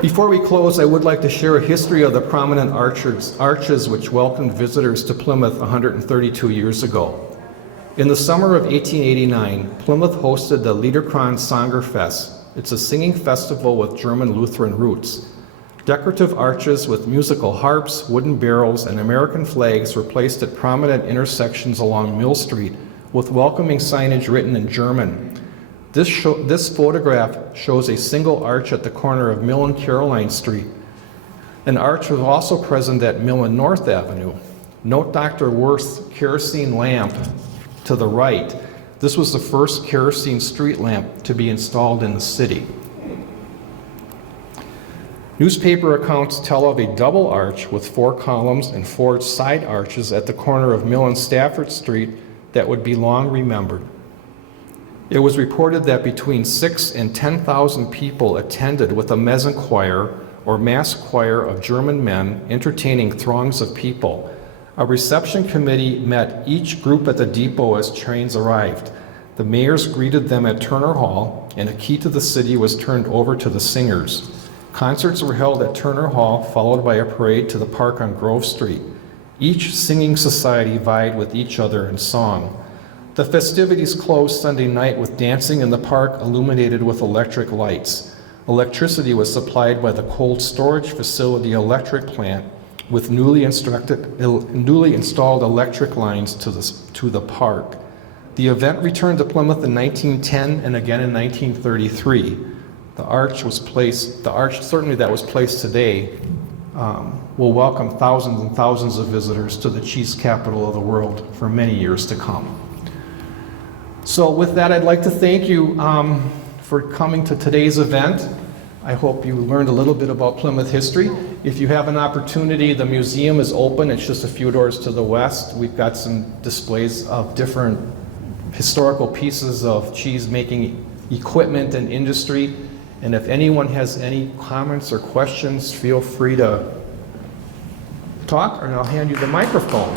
Before we close, I would like to share a history of the prominent arches which welcomed visitors to Plymouth 132 years ago. In the summer of 1889, Plymouth hosted the Liederkranz Sangerfest. It's a singing festival with German Lutheran roots. Decorative arches with musical harps, wooden barrels, and American flags were placed at prominent intersections along Mill Street with welcoming signage written in German. This photograph shows a single arch at the corner of Mill and Caroline Street. An arch was also present at Mill and North Avenue. Note Dr. Worth's kerosene lamp to the right. This was the first kerosene street lamp to be installed in the city. Newspaper accounts tell of a double arch with 4 columns and 4 side arches at the corner of Mill and Stafford Street that would be long remembered. It was reported that between 6,000 and 10,000 people attended with a mezzanine choir or mass choir of German men entertaining throngs of people. A reception committee met each group at the depot as trains arrived. The mayors greeted them at Turner Hall, and a key to the city was turned over to the singers. Concerts were held at Turner Hall, followed by a parade to the park on Grove Street. Each singing society vied with each other in song. The festivities closed Sunday night with dancing in the park illuminated with electric lights. Electricity was supplied by the cold storage facility electric plant with newly installed electric lines to the park. The event returned to Plymouth in 1910 and again in 1933. The arch certainly that was placed today, will welcome thousands and thousands of visitors to the cheese capital of the world for many years to come. So with that, I'd like to thank you for coming to today's event. I hope you learned a little bit about Plymouth history. If you have an opportunity, the museum is open. It's just a few doors to the west. We've got some displays of different historical pieces of cheese-making equipment and industry. And if anyone has any comments or questions, feel free to talk, and I'll hand you the microphone.